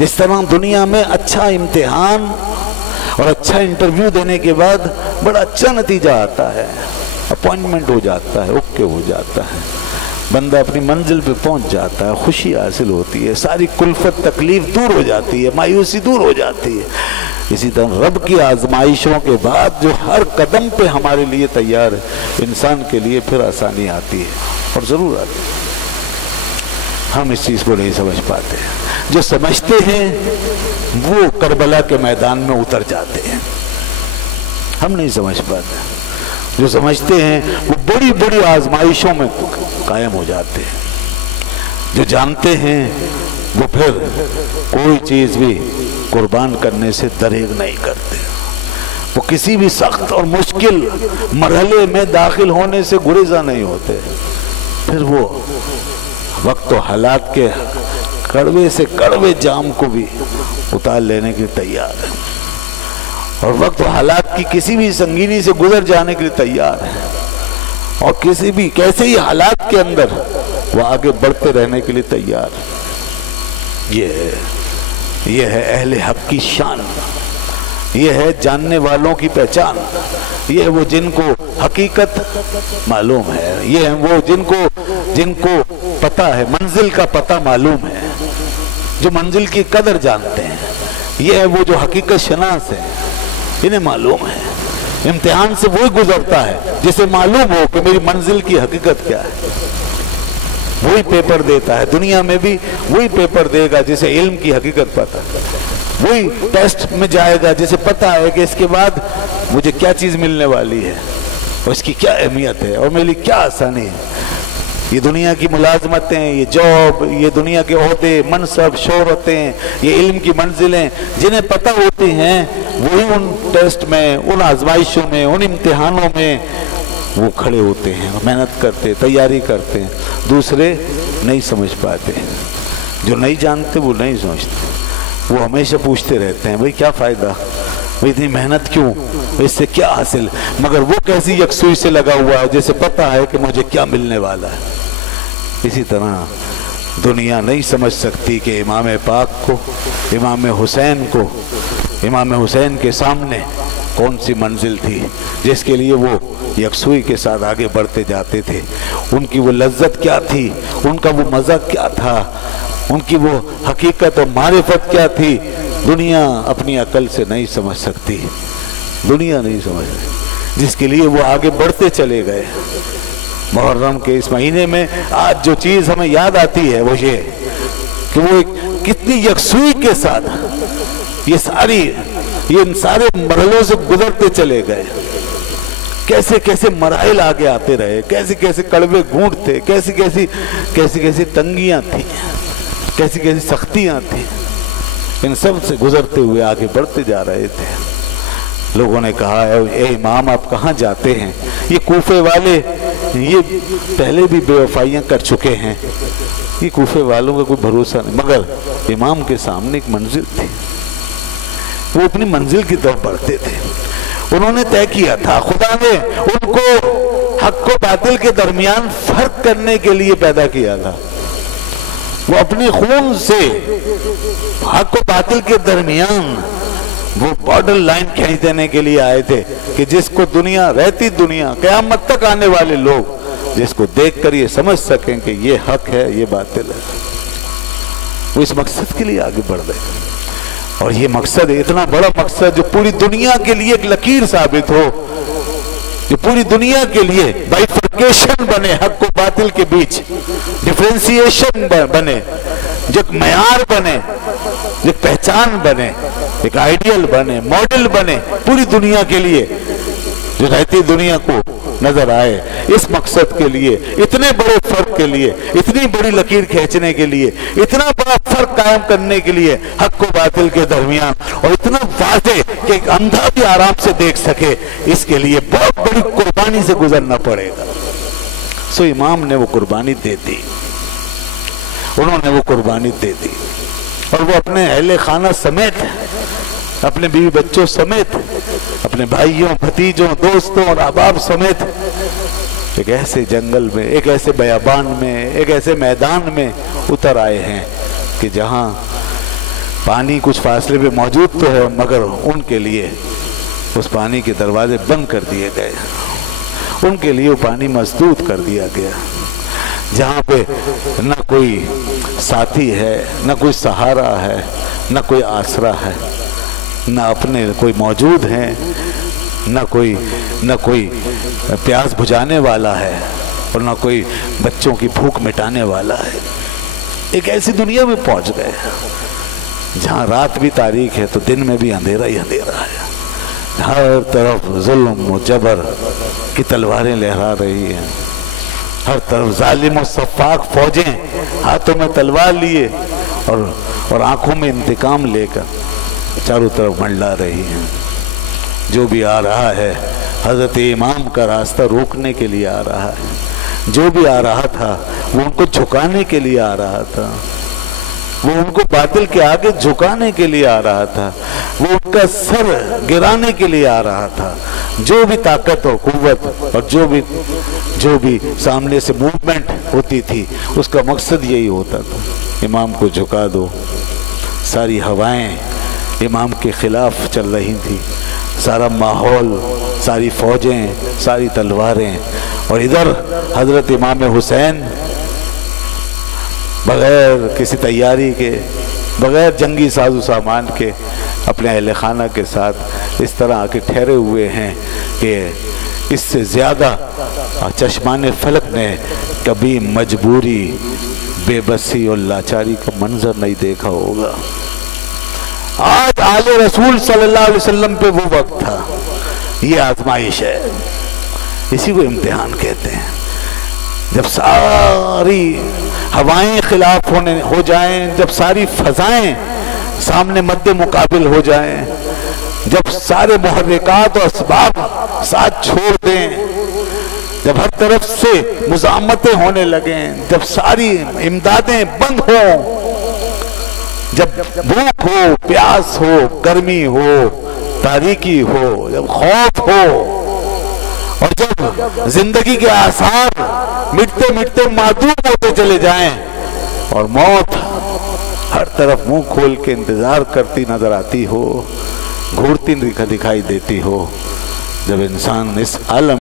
جس طرح دنیا میں اچھا امتحان اور اچھا انٹرویو دینے کے بعد بڑا اچھا نتیجہ آتا ہے، اپوائنٹمنٹ ہو جاتا ہے، اوکے ہو جاتا ہے، بندہ اپنی منزل پہ پہنچ جاتا ہے، خوشی حاصل ہوتی ہے، ساری کلفت تکلیف دور ہو جاتی ہے، مایوسی دور ہو جاتی ہے، اسی طرح رب کی آزمائشوں کے بعد جو ہر قدم پہ ہمارے لیے تیار ہے، انسان کے لیے پھر آسانی آتی ہے، اور ضرور آتی ہے۔ ہم اس چیز کو نہیں سمجھ پاتے، جو سمجھتے ہیں وہ کربلا کے میدان میں اتر جاتے ہیں، ہم نہیں سمجھ پاتے، جو سمجھتے ہیں وہ بڑی بڑی آزمائشوں میں قائم ہو جاتے ہیں، جو جانتے ہیں وہ پھر کوئی چیز بھی قربان کرنے سے دریغ نہیں کرتے، وہ کسی بھی سخت اور مشکل مرحلے میں داخل ہونے سے گریزاں نہیں ہوتے، پھر وہ وقت و حالات کے کڑوے سے کڑوے جام کو بھی اتار لینے کے لیے تیار ہے، اور وقت و حالات کی کسی بھی سنگینی سے گزر جانے کے لیے تیار ہے، اور کسی بھی کیسے ہی حالات کے اندر وہ آگے بڑھتے رہنے کے لیے تیار ہے۔ یہ ہے اہل حق کی شان، یہ ہے جاننے والوں کی پہچان، یہ ہے وہ جن کو حقیقت معلوم ہے، یہ ہے وہ جن کو پتہ ہے، منزل کا پتہ معلوم ہے، جو منزل کی قدر جانتے ہیں، یہ ہے وہ جو حقیقت شناس ہے، انہیں معلوم ہے، امتحان سے وہی گزرتا ہے جسے معلوم ہو کہ میری منزل کی حقیقت کیا ہے، وہی پیپر دیتا ہے، دنیا میں بھی وہی پیپر دے گا جسے علم کی حقیقت پتہ ہے، وہی ٹیسٹ میں جائے گا جسے پتہ ہے کہ اس کے بعد مجھے کیا چیز ملنے والی ہے اور اس کی کیا اہمیت ہے اور میرے لیے کیا آسانی ہے۔ یہ دنیا کی ملازمتیں، یہ جاب، یہ دنیا کے عہدے، منصب، شہرتیں، یہ علم کی منزلیں جنہیں پتہ ہوتی ہیں، وہی ان ٹیسٹ میں، ان آزمائشوں میں، ان امتحانوں میں وہ کھڑے ہوتے ہیں، محنت کرتے، تیاری کرتے ہیں، دوسرے نہیں سمجھ پاتے، جو نہیں جانتے وہ نہیں سمجھتے، وہ ہمیشہ پوچھتے رہتے ہیں بھئی کیا فائدہ، بھئی اتنی محنت کیوں، اس سے کیا حاصل، مگر وہ کیسی یکسوئی سے لگا ہوا ہے جسے پتہ ہے کہ مجھے کیا ملنے والا ہے۔ اسی طرح دنیا نہیں سمجھ سکتی کہ امام پاک کو، امام حسین کے سامنے کون سی منزل تھی جس کے لیے وہ یکسوئی کے ساتھ آگے بڑھتے جاتے تھے، ان کی وہ لذت کیا تھی، ان کا وہ مزہ کیا تھا، ان کی وہ حقیقت اور معرفت کیا تھی، دنیا اپنی عقل سے نہیں سمجھ سکتی، دنیا نہیں سمجھ سکتی، جس کے لیے وہ آگے بڑھتے چلے گئے۔ محرم کے اس مہینے میں آج جو چیز ہمیں یاد آتی ہے وہ یہ کہ وہ کتنی یکسوئی کے ساتھ یہ ان سارے مرحلوں سے گزرتے چلے گئے، کیسے کیسے مراحل آگے آتے رہے، کیسے کیسے کڑوے گھونٹ تھے، کیسی تنگیاں تھیں، کیسی سختیاں تھیں، ان سب سے گزرتے ہوئے آگے بڑھتے جا رہے تھے۔ لوگوں نے کہا اے امام آپ کہاں جاتے ہیں، یہ کوفے والے یہ پہلے بھی بے وفائیاں کر چکے ہیں، یہ کوفے والوں کا کوئی بھروسہ نہیں، مگر امام کے سامنے ایک منزل تھی، وہ اپنی منزل کی طرف بڑھتے تھے، انہوں نے طے کیا تھا، خدا نے ان کو حق و باطل کے درمیان فرق کرنے کے لیے پیدا کیا تھا، وہ اپنی خون سے حق و باطل کے درمیان وہ بارڈر لائن کھینچ دینے کے لیے آئے تھے کہ جس کو رہتی دنیا قیامت تک آنے والے لوگ جس کو دیکھ کر یہ سمجھ سکیں کہ یہ حق ہے یہ باطل ہے، وہ اس مقصد کے لیے آگے بڑھ گئے، اور یہ مقصد اتنا بڑا مقصد جو پوری دنیا کے لیے ایک لکیر ثابت ہو، جو پوری دنیا کے لیے بائیفرکیشن بنے، حق و باطل کے بیچ ڈیفرینسیشن بنے، جو ایک معیار بنے، جو ایک پہچان بنے، ایک آئیڈیل بنے، ماڈل بنے پوری دنیا کے لیے، جو رہتی دنیا کو نظر آئے، اس مقصد کے لیے، اتنے بڑے فرق کے لیے، اتنی بڑی لکیر کھینچنے کے لیے، اتنا بڑا فرق قائم کرنے کے لیے حق و باطل کے درمیان، اور اتنا واضح کہ ایک اندھا بھی آرام سے دیکھ سکے، اس کے لیے بہت بڑی قربانی سے گزرنا پڑے گا۔ سو امام نے وہ قربانی دے دی، انہوں نے وہ قربانی دے دی، اور وہ اپنے اہل خانہ سمیت، اپنے بیوی بچوں سمیت، اپنے بھائیوں، بھتیجوں، دوستوں اور احباب سمیت ایک ایسے جنگل میں، ایک ایسے بیابان میں، ایک ایسے میدان میں اتر آئے ہیں کہ جہاں پانی کچھ فاصلے پہ موجود تو ہے، مگر ان کے لیے اس پانی کے دروازے بند کر دیے گئے، ان کے لیے وہ پانی مسدود کر دیا گیا، جہاں پہ نہ کوئی ساتھی ہے، نہ کوئی سہارا ہے، نہ کوئی آسرا ہے، نہ اپنے کوئی موجود ہیں، نہ کوئی پیاس بجھانے والا ہے، اور نہ کوئی بچوں کی بھوک مٹانے والا ہے۔ ایک ایسی دنیا میں پہنچ گئے جہاں رات بھی تاریک ہے تو دن میں بھی اندھیرا ہی اندھیرا ہے، ہر طرف ظلم و جبر کی تلواریں لہرا رہی ہیں، ہر طرف ظالم و سفاک فوجیں ہاتھوں میں تلوار لیے اور آنکھوں میں انتقام لے کر چاروں طرف منڈلا رہی ہیں۔ جو بھی آ رہا ہے حضرت امام کا راستہ روکنے کے لیے آ رہا ہے، جو بھی آ رہا تھا وہ ان کو جھکانے کے لیے آ رہا تھا، وہ ان کو باطل کے آگے جھکانے کے لیے آ رہا تھا، وہ ان کا سر گرانے کے لیے آ رہا تھا۔ جو بھی طاقت اور قوت اور جو بھی سامنے سے موومنٹ ہوتی تھی اس کا مقصد یہی ہوتا تھا، امام کو جھکا دو۔ ساری ہوائیں امام کے خلاف چل رہی تھی، سارا ماحول، ساری فوجیں، ساری تلواریں، اور ادھر حضرت امام حسین بغیر کسی تیاری کے، بغیر جنگی ساز و سامان کے، اپنے اہل خانہ کے ساتھ اس طرح آ کے ٹھہرے ہوئے ہیں کہ اس سے زیادہ چشمان فلک نے کبھی مجبوری، بے بسی اور لاچاری کا منظر نہیں دیکھا ہوگا۔ آج آل رسول صلی اللہ علیہ وسلم پہ وہ وقت تھا، یہ آزمائش ہے، اسی کو امتحان کہتے ہیں۔ جب ساری ہوائیں خلاف ہو جائیں، جب ساری فضائیں سامنے مد مقابل ہو جائیں، جب سارے محرکات و اسباب ساتھ چھوڑ دیں، جب ہر طرف سے مزاحمتیں ہونے لگیں، جب ساری امدادیں بند ہوں، جب بھوک ہو، پیاس ہو، گرمی ہو، تاریکی ہو، جب خوف ہو، اور جب زندگی کے آثار مٹتے مٹتے معدوم ہوتے چلے جائیں، اور موت ہر طرف منہ کھول کے انتظار کرتی نظر آتی ہو، گھورتی دکھائی دیتی ہو، جب انسان اس عالم